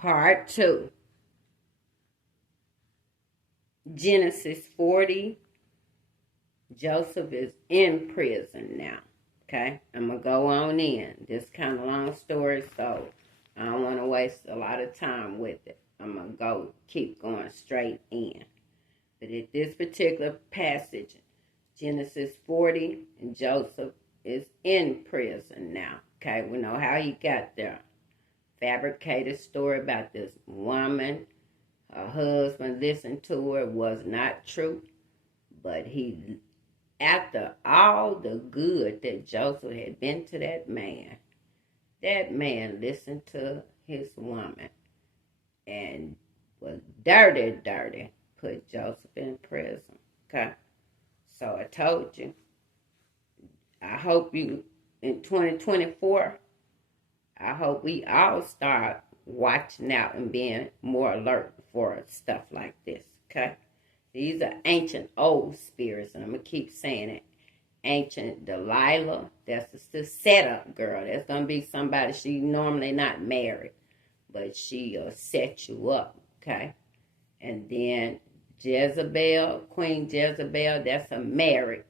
Part 2. Genesis 40. Joseph is in prison now. Okay? I'm going to go on in. This kind of long story, so I don't want to waste a lot of time with it. I'm going to keep going straight in. But at this particular passage, Genesis 40, and Joseph is in prison now. Okay? We know how he got there. Fabricated story about this woman. Her husband listened to her. It was not true. But after all the good that Joseph had been to that man listened to his woman and was dirty, put Joseph in prison. Okay? So I told you, I hope you, in 2024, I hope we all start watching out and being more alert for stuff like this, okay? These are ancient old spirits, and I'm going to keep saying it. Ancient Delilah, that's the setup girl. That's going to be somebody, she normally not married, but she'll set you up, okay? And then Jezebel, Queen Jezebel, that's a married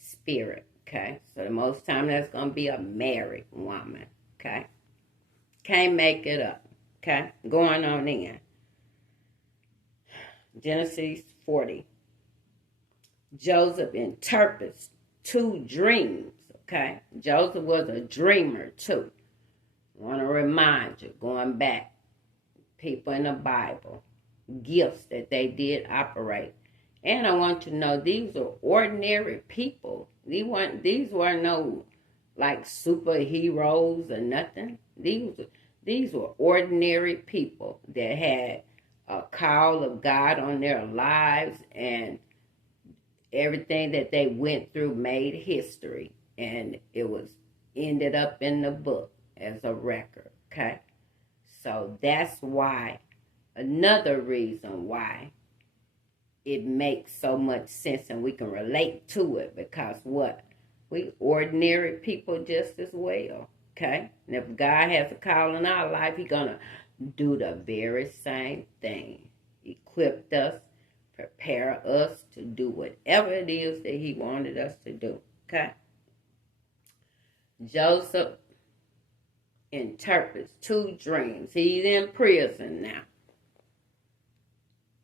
spirit, okay? So the most time that's going to be a married woman, okay? Can't make it up, okay? Going on in. Genesis 40. Joseph interprets 2 dreams, okay? Joseph was a dreamer too. I want to remind you, going back, people in the Bible, gifts that they did operate. And I want you to know these are ordinary people. These weren't no like superheroes or nothing. These were ordinary people that had a call of God on their lives, and everything that they went through made history, and it was ended up in the book as a record, okay? So that's why, another reason why it makes so much sense and we can relate to it, because what? We ordinary people just as well, okay? And if God has a call in our life, He's going to do the very same thing. Equipped us, prepare us to do whatever it is that He wanted us to do, okay? Joseph interprets 2 dreams. He's in prison now.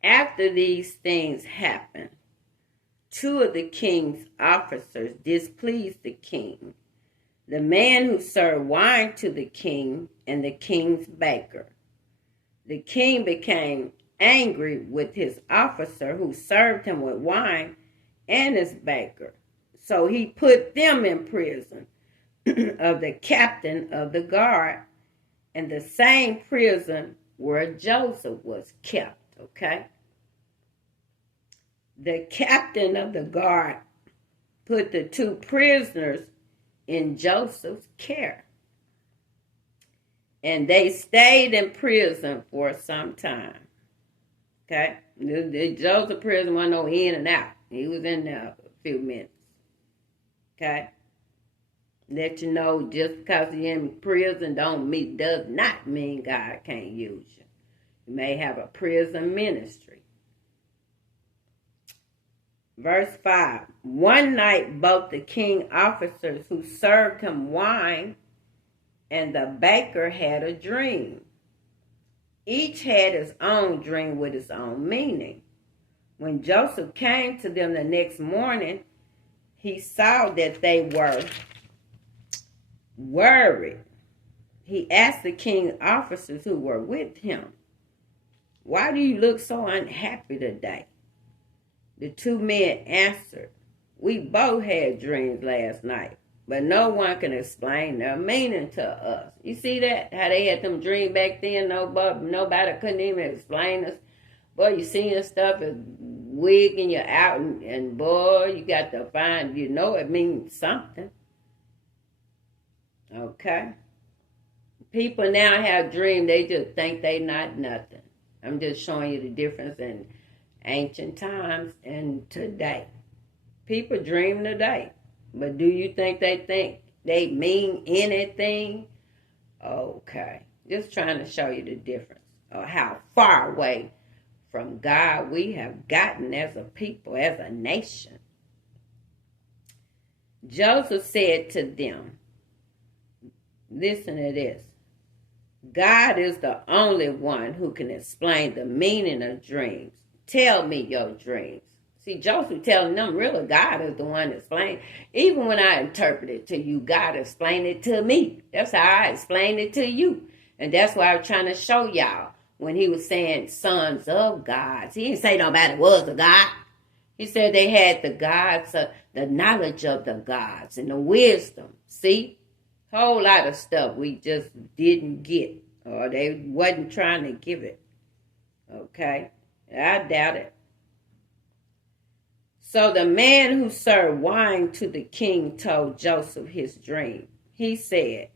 After these things happened, 2 of the king's officers displeased the king, the man who served wine to the king and the king's baker. The king became angry with his officer who served him with wine and his baker. So he put them in prison of the captain of the guard, and the same prison where Joseph was kept, okay? The captain of the guard put the 2 prisoners in Joseph's care, and they stayed in prison for some time, okay? The Joseph prison wasn't no in and out. He was in there for a few minutes, okay? Let you know, just because you're in prison does not mean God can't use you. You may have a prison ministry. Verse 5. One night both the king officers who served him wine and the baker had a dream. Each had his own dream with its own meaning. When Joseph came to them the next morning, he saw that they were worried. He asked the king's officers who were with him, "Why do you look so unhappy today?" The 2 men answered, "We both had dreams last night, but no one can explain their meaning to us." You see that? How they had them dreams back then, nobody couldn't even explain us. Boy, you seeing stuff is wigging you out, and boy, you got to find, it means something. Okay? People now have dreams, they just think they not nothing. I'm just showing you the difference in ancient times and today. People dream today, but do you think they mean anything? Okay, just trying to show you the difference. how far away from God we have gotten as a people, as a nation. Joseph said to them, listen to this. God is the only one who can explain the meaning of dreams. Tell me your dreams. See, Joseph telling them, really, God is the one explaining. Even when I interpret it to you, God explained it to me. That's how I explained it to you. And that's why I was trying to show y'all when he was saying sons of gods. He didn't say nobody was a God. He said they had the gods, the knowledge of the gods and the wisdom. See? Whole lot of stuff we just didn't get, or they wasn't trying to give it. Okay? I doubt it. So the man who served wine to the king told Joseph his dream. He said,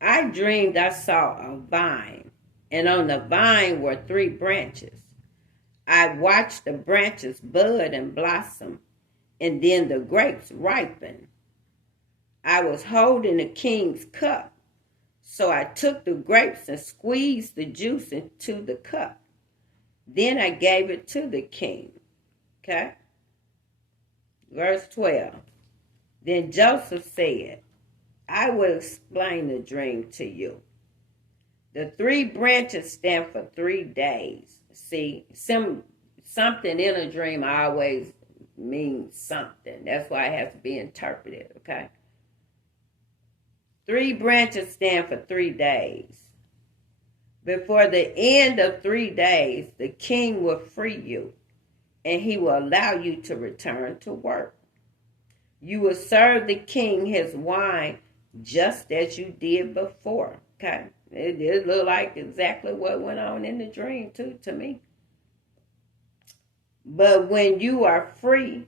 I dreamed I saw a vine, and on the vine were 3 branches. I watched the branches bud and blossom, and then the grapes ripen. I was holding the king's cup, so I took the grapes and squeezed the juice into the cup. Then I gave it to the king. Okay? Verse 12. Then Joseph said, I will explain the dream to you. The 3 branches stand for 3 days. See, something in a dream always means something. That's why it has to be interpreted, okay? 3 branches stand for 3 days. Before the end of 3 days, the king will free you, and he will allow you to return to work. You will serve the king his wine just as you did before. Okay? It looked like exactly what went on in the dream, too, to me. But when you are free,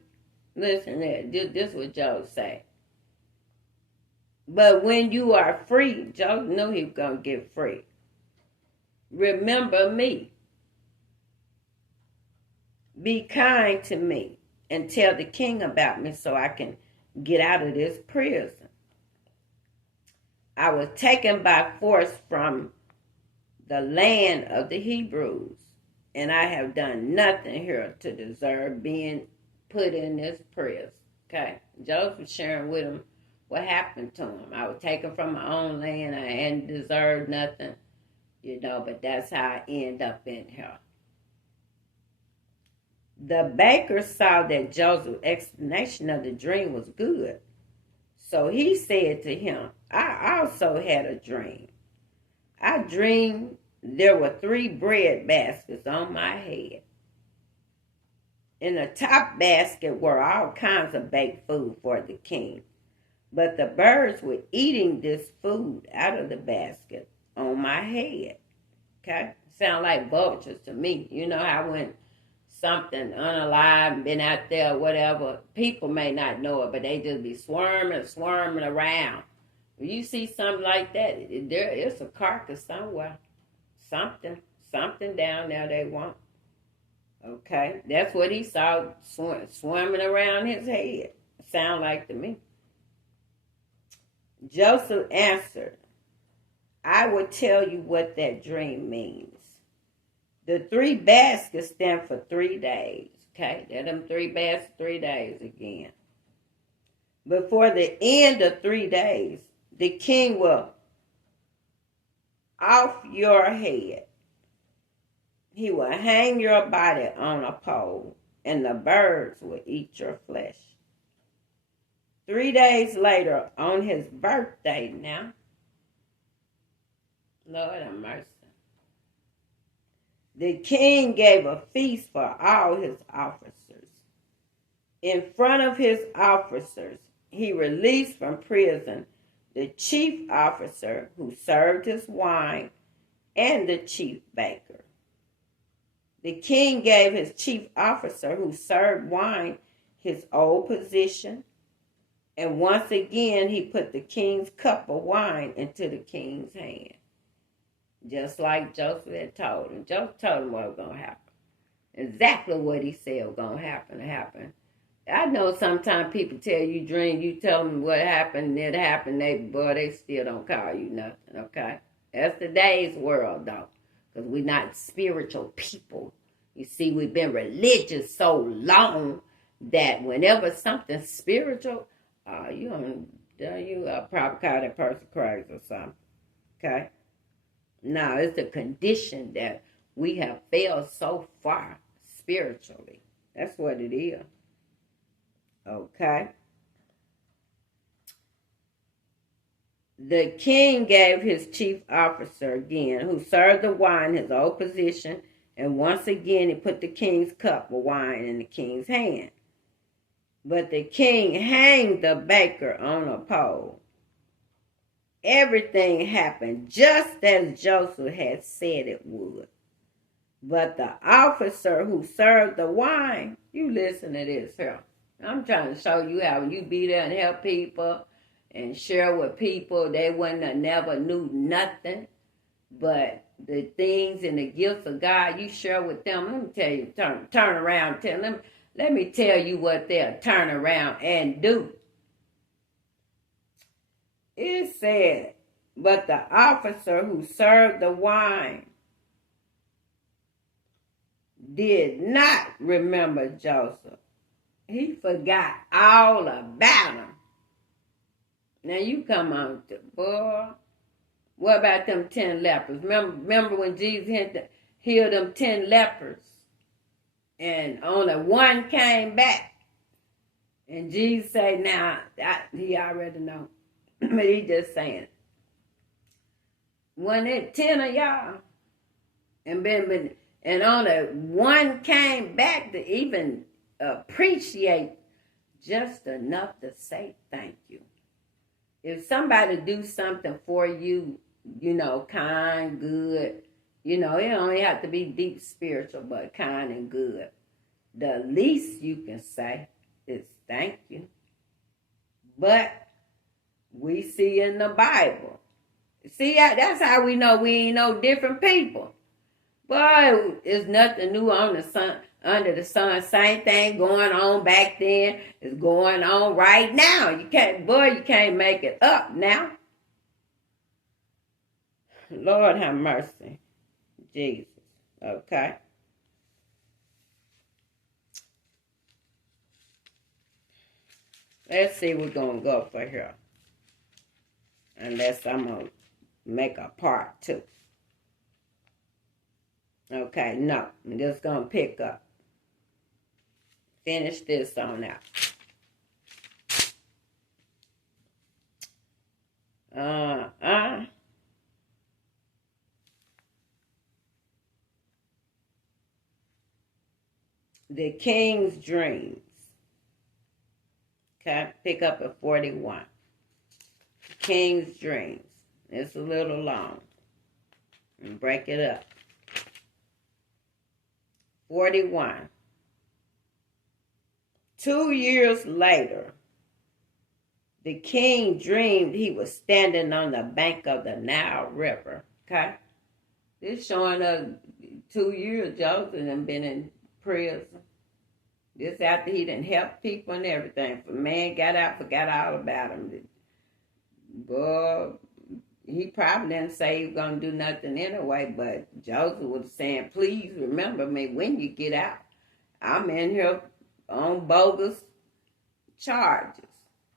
listen, this is what Job said. But when you are free, Job knew he was going to get free. Remember me. Be kind to me and tell the king about me so I can get out of this prison. I was taken by force from the land of the Hebrews, and I have done nothing here to deserve being put in this prison. Okay? Joseph sharing with him what happened to him. I was taken from my own land. I hadn't deserved nothing, but that's how I end up in here. The baker saw that Joseph's explanation of the dream was good. So he said to him, I also had a dream. I dreamed there were 3 bread baskets on my head. In the top basket were all kinds of baked food for the king. But the birds were eating this food out of the basket on my head. Okay? Sound like vultures to me. You know how when something unalive been out there or whatever, people may not know it, but they just be swarming around. When you see something like that, there is a carcass somewhere. Something down there they want. Okay? That's what he saw swarming around his head. Sound like to me. Joseph answered, I will tell you what that dream means. The 3 baskets stand for 3 days. Okay, they're them 3 baskets, 3 days again. Before the end of 3 days, the king will off your head. He will hang your body on a pole, and the birds will eat your flesh. 3 days later, on his birthday now, Lord have mercy, the king gave a feast for all his officers. In front of his officers, he released from prison the chief officer who served his wine and the chief baker. The king gave his chief officer who served wine his old position, and once again he put the king's cup of wine into the king's hand. Just like Joseph had told him. Joseph told him what was going to happen. Exactly what he said was going to happen. I know sometimes people tell you dream, you tell them what happened, it happened, they still don't call you nothing, okay? That's today's world, though. because we're not spiritual people. You see, we've been religious so long that whenever something's spiritual, you probably call that person crazy or something. Okay? No, it's the condition that we have failed so far spiritually. That's what it is. Okay? The king gave his chief officer again, who served the wine, his old position, and once again he put the king's cup of wine in the king's hand. But the king hanged the baker on a pole. Everything happened just as Joseph had said it would. But the officer who served the wine, you listen to this here. I'm trying to show you how you be there and help people and share with people. They wouldn't have never knew nothing but the things and the gifts of God you share with them. Let me tell you, turn around, tell them. Let me tell you what they'll turn around and do. It said, but the officer who served the wine did not remember Joseph. He forgot all about him. Now you come on, boy. What about them 10 lepers? Remember when Jesus healed them 10 lepers? And only one came back. And Jesus said, now, he already know. But he just saying, when it 10 of y'all, and only one came back to even appreciate just enough to say thank you. If somebody do something for you, kind, good, it don't have to be deep spiritual, but kind and good. The least you can say is thank you. But we see in the Bible. See, that's how we know we ain't no different people. Boy, there's nothing new under the sun. Same thing going on back then is going on right now. You can't make it up now. Lord have mercy. Jesus. Okay. Let's see we're going to go for here. Unless I'm going to make a part 2. Okay, no. I'm just going to pick up. Finish this on out. The King's Dreams. Okay, pick up at 41. King's Dreams. It's a little long. And break it up. 41. 2 years later, the king dreamed he was standing on the bank of the Nile River. Okay? This showing up 2 years, Joseph had been in prison. This after he done helped people and everything. If a man got out, forgot all about him. Boy, he probably didn't say he was going to do nothing anyway, but Joseph was saying, please remember me when you get out. I'm in here on bogus charges.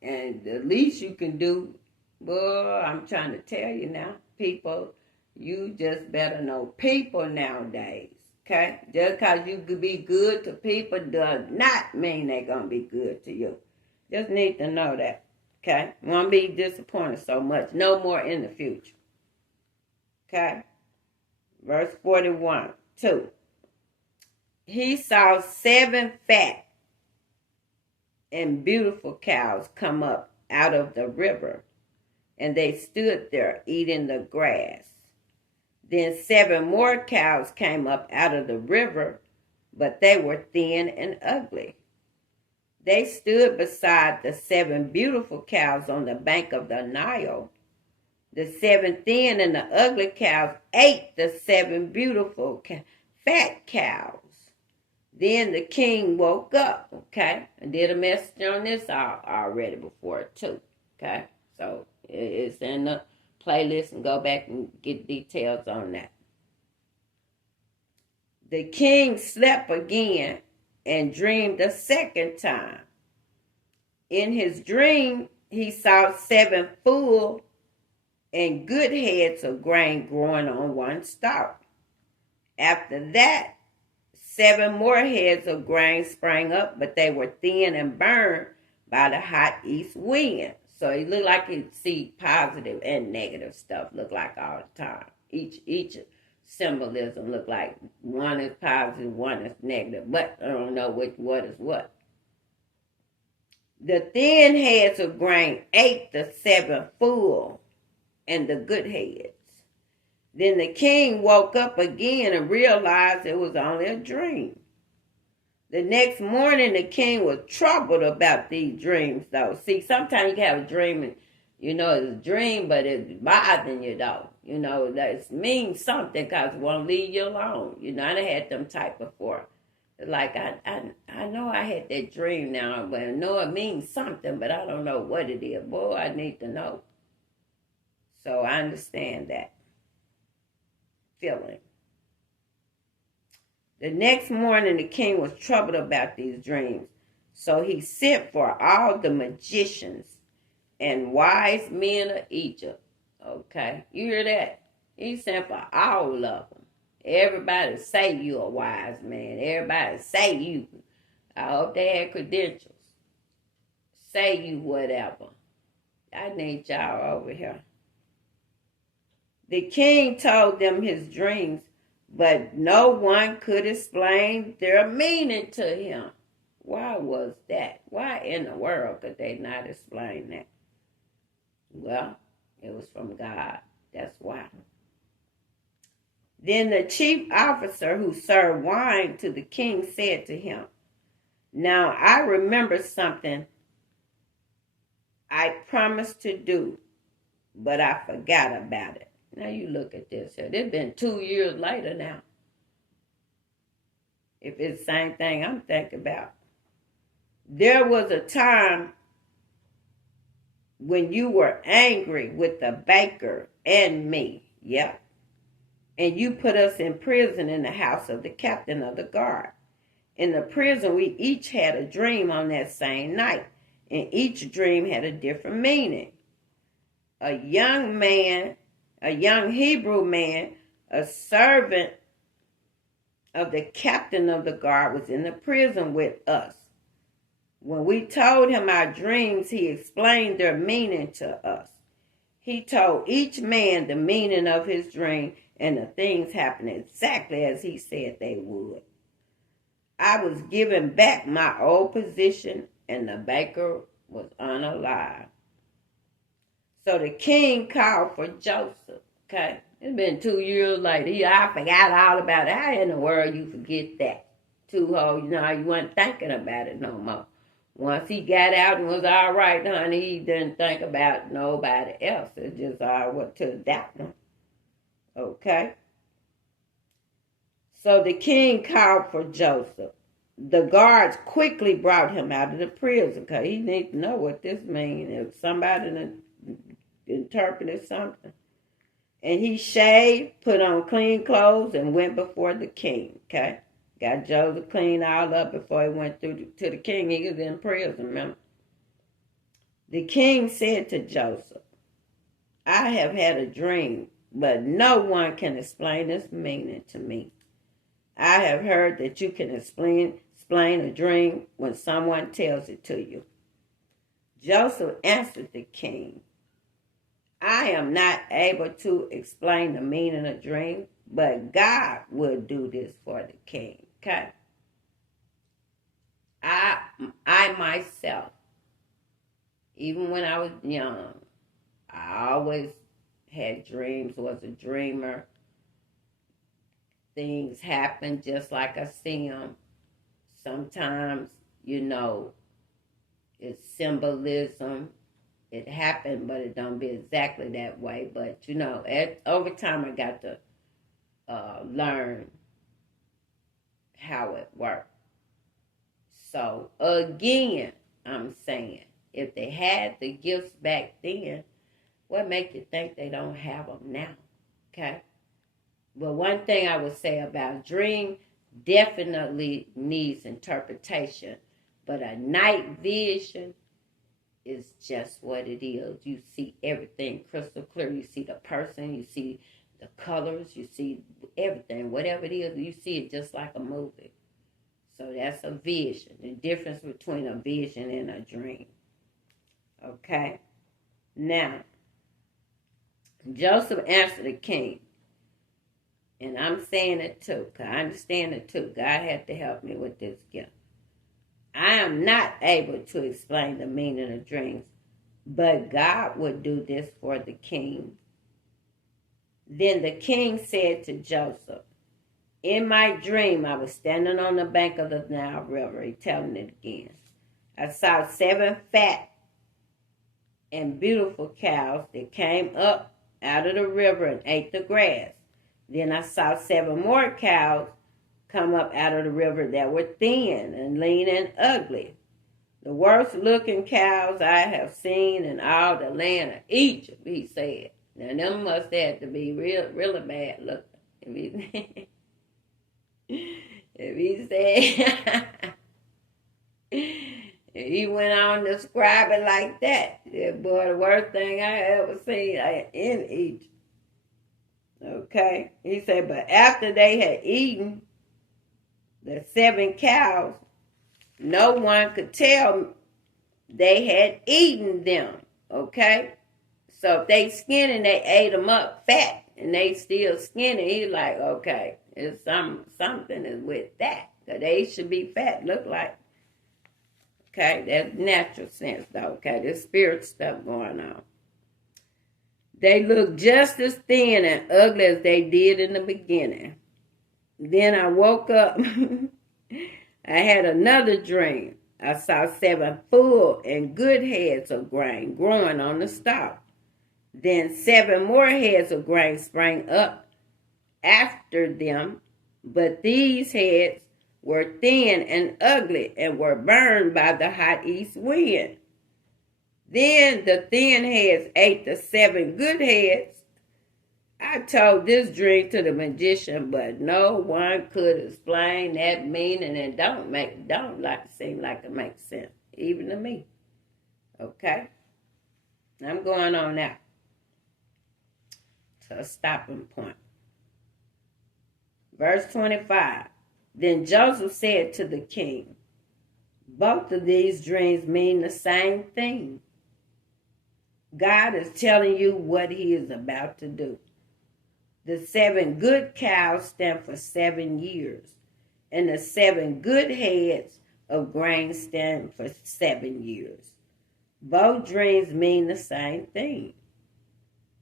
And the least you can do, boy, I'm trying to tell you now, people, you just better know people nowadays. Okay? Just because you could be good to people does not mean they're going to be good to you. Just need to know that. Okay? Won't be disappointed so much. No more in the future. Okay? Verse 41, 2. He saw 7 fat and beautiful cows come up out of the river, and they stood there eating the grass. Then 7 more cows came up out of the river, but they were thin and ugly. They stood beside the 7 beautiful cows on the bank of the Nile. The 7 thin and the ugly cows ate the 7 beautiful fat cows. Then the king woke up, okay? I did a message on this already before, too, okay? So it's in the playlist and go back and get details on that. The king slept again and dreamed a second time. In his dream, he saw 7 full and good heads of grain growing on one stalk. After that, 7 more heads of grain sprang up, but they were thin and burned by the hot east wind. So it looked like he'd see positive and negative stuff look like all the time. Each symbolism look like one is positive, one is negative, but I don't know what is what. The thin heads of grain ate the 7 full and the good heads. Then the king woke up again and realized it was only a dream. The next morning, the king was troubled about these dreams, though. See, sometimes you can have a dream and, it's a dream, but it's bothering you, though. That means something because it won't leave you alone. I done had them type before. Like, I know I had that dream now, but I know it means something, but I don't know what it is. Boy, I need to know. So I understand that feeling. The next morning, the king was troubled about these dreams. So he sent for all the magicians and wise men of Egypt. Okay, you hear that? He sent for all of them. Everybody say you a wise man. Everybody say you. I hope they had credentials. Say you whatever. I need y'all over here. The king told them his dreams, but no one could explain their meaning to him. Why was that? Why in the world could they not explain that? Well, it was from God. That's why. Then the chief officer who served wine to the king said to him, "Now I remember something I promised to do, but I forgot about it." Now you look at this here. It's been 2 years later now. If it's the same thing I'm thinking about. There was a time when you were angry with the baker and me. Yep. And you put us in prison in the house of the captain of the guard. In the prison, we each had a dream on that same night. And each dream had a different meaning. A young Hebrew man, a servant of the captain of the guard, was in the prison with us. When we told him our dreams, he explained their meaning to us. He told each man the meaning of his dream, and the things happened exactly as he said they would. I was given back my old position, and the baker was unalive. So the king called for Joseph. Okay, it's been 2 years later. I forgot all about it. How in the world you forget that? 2 whole, you weren't thinking about it no more. Once he got out and was all right, honey, he didn't think about nobody else. It just all went to the doctor. Okay. So the king called for Joseph. The guards quickly brought him out of the prison because he needed to know what this means. If somebody interpreted something. And he shaved, put on clean clothes, and went before the king. Okay? Got Joseph cleaned all up before he went to the king. He was in prison, remember? The king said to Joseph, "I have had a dream, but no one can explain its meaning to me. I have heard that you can explain a dream when someone tells it to you." Joseph answered the king, "I am not able to explain the meaning of dreams, but God will do this for the king." Okay? I myself, even when I was young, I always had dreams, was a dreamer. Things happen just like I see them. Sometimes, it's symbolism. It happened, but it don't be exactly that way. But, over time I got to learn how it worked. So, again, I'm saying, if they had the gifts back then, what make you think they don't have them now? Okay? But one thing I would say about dream, definitely needs interpretation. But a night vision is just what it is. You see everything crystal clear. You see the person, you see the colors, you see everything. Whatever it is, you see it just like a movie. So that's a vision. The difference between a vision and a dream. Okay? Now, Joseph answered the king. And I'm saying it too, because I understand it too. God had to help me with this gift. I am not able to explain the meaning of dreams, but God would do this for the king. Then the king said to Joseph, in my dream, I was standing on the bank of the Nile River. He's telling it again. I saw 7 fat and beautiful cows that came up out of the river and ate the grass. Then I saw 7 more cows come up out of the river that were thin and lean and ugly. The worst looking cows I have seen in all the land of Egypt, he said. Now, them must have to be really bad looking. If he said, if he went on to describe it like that, boy, the worst thing I ever seen in Egypt. Okay, he said, but after they had eaten the 7 cows, no one could tell they had eaten them. Okay, so if they skinned and they ate them up fat and they still skinny, he's like, okay, it's something is with that. Because they should be fat, look like. Okay, that's natural sense though. Okay, there's spirit stuff going on. They look just as thin and ugly as they did in the beginning. Then I woke up. I had another dream. I saw 7 full and good heads of grain growing on the stalk. Then 7 more heads of grain sprang up after them, but these heads were thin and ugly and were burned by the hot east wind. Then the thin heads ate the 7 good heads. I told this dream to the magician, but no one could explain that meaning, and don't seem like it makes sense, even to me. Okay? I'm going on now to a stopping point. Verse 25. Then Joseph said to the king, both of these dreams mean the same thing. God is telling you what he is about to do. The 7 good cows stand for 7 years, and the 7 good heads of grain stand for 7 years. Both dreams mean the same thing.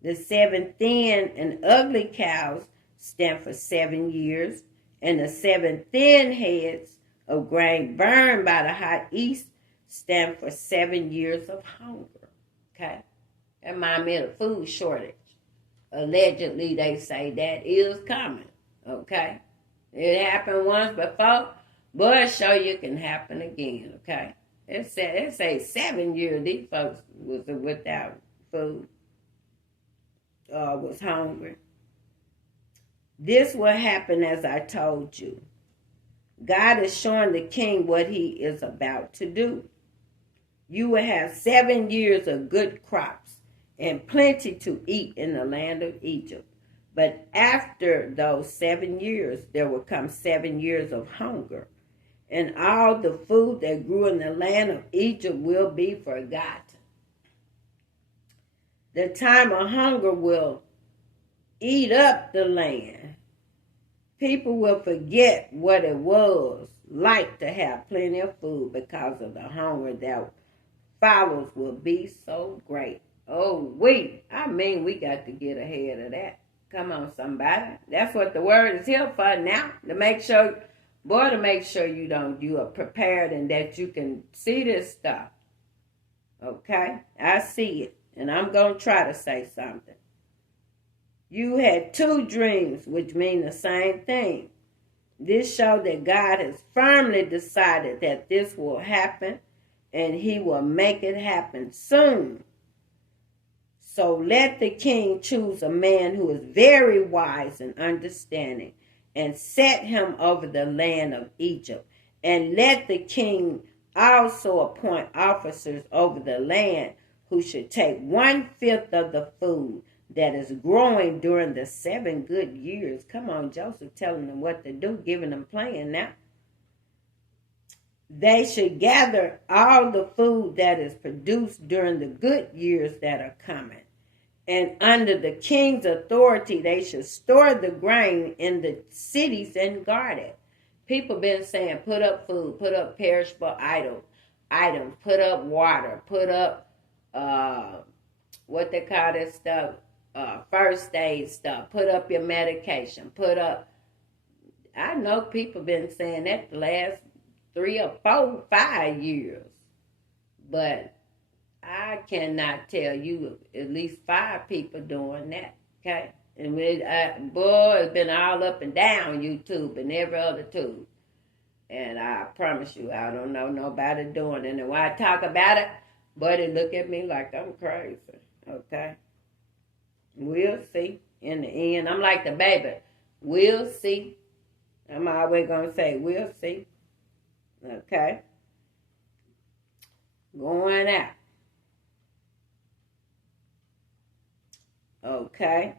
The 7 thin and ugly cows stand for 7 years, and the 7 thin heads of grain burned by the hot east stand for 7 years of hunger. Okay? That reminds me of the food shortage. Allegedly, they say that is coming. Okay? It happened once before, but it sure you can happen again. Okay? It say 7 years these folks was without food. Was hungry. This will happen as I told you. God is showing the king what he is about to do. You will have 7 years of good crops and plenty to eat in the land of Egypt. But after those 7 years, there will come 7 years of hunger, and all the food that grew in the land of Egypt will be forgotten. The time of hunger will eat up the land. People will forget what it was like to have plenty of food because of the hunger that follows will be so great. Oh, we got to get ahead of that. Come on, somebody. That's what the word is here for now. To make sure you are prepared and that you can see this stuff. Okay? I see it. And I'm going to try to say something. You had 2 dreams, which mean the same thing. This shows that God has firmly decided that this will happen, and he will make it happen soon. So let the king choose a man who is very wise and understanding, and set him over the land of Egypt. And let the king also appoint officers over the land who should take 1/5 of the food that is growing during the 7 good years. Come on, Joseph telling them what to do, giving them plan now. They should gather all the food that is produced during the good years that are coming. And under the king's authority, they should store the grain in the cities and guard it. People been saying, put up food, put up perishable items, put up water, put up, what they call this stuff, first aid stuff, put up your medication, put up. I know people been saying that the last 3 or 4, 5 years. But I cannot tell you at least 5 people doing that, okay? And boy, it's been all up and down YouTube and every other tube. And I promise you, I don't know nobody doing it. And when I talk about it, boy, they look at me like I'm crazy, okay? We'll see in the end. I'm like the baby. We'll see. I'm always going to say, we'll see. Okay? Going out. Okay?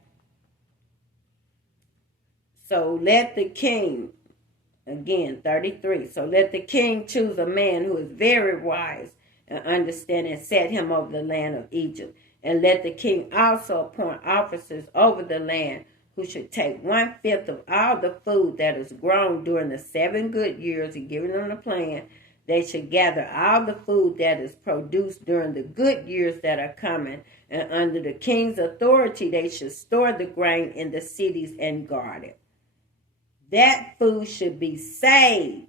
So let the king, again, 33. So let the king choose a man who is very wise and understanding and set him over the land of Egypt. And let the king also appoint officers over the land who should take 1/5 of all the food that is grown during the 7 good years. He's giving them a plan. They should gather all the food that is produced during the good years that are coming. And under the king's authority, they should store the grain in the cities and guard it. That food should be saved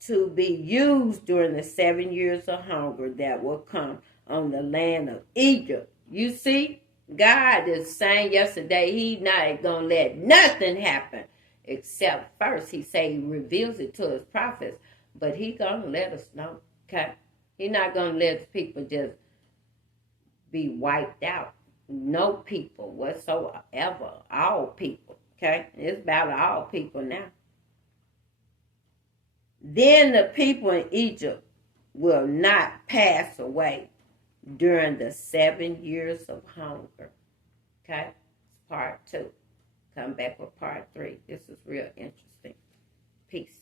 to be used during the 7 years of hunger that will come on the land of Egypt. You see? God is saying yesterday He's not going to let nothing happen except first He say He reveals it to His prophets, but He going to let us know, okay? He's not going to let people just be wiped out. No people whatsoever. All people, okay? It's about all people now. Then the people in Egypt will not pass away during the 7 years of hunger. Okay? Part 2. Come back with part 3. This is real interesting. Peace.